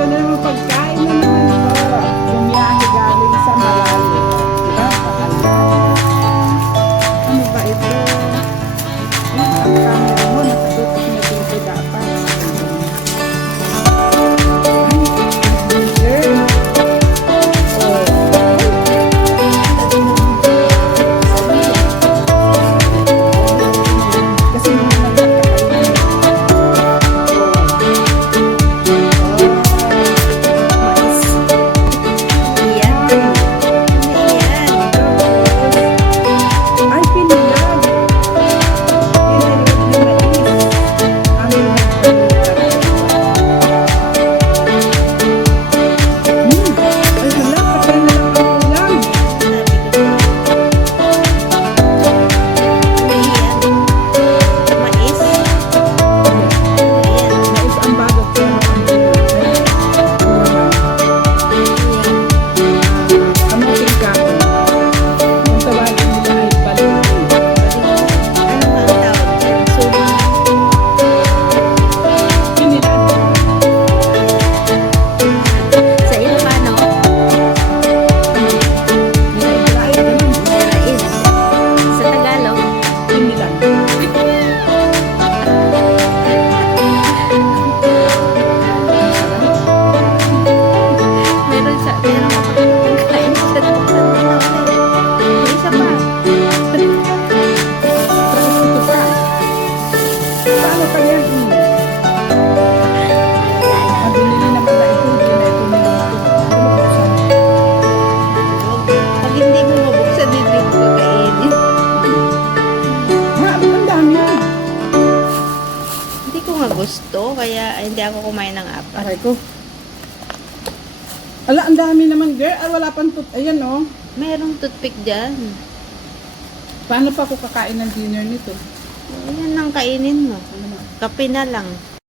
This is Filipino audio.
ito na naman pagkain na naman ito. Bumiyahe galing sa malayo. Diba? Pakalayo. Ano ba ito? Ang camera mo, nakatutok na dito dapat. Gusto, kaya hindi ako kumain ng apat. Aray ko. Ala, ang dami naman, girl. Ay, wala pang ayan, oh. Merong toothpick dyan. Paano pa ako kakain ng dinner nito? Ayan ang kainin mo. Kape na lang.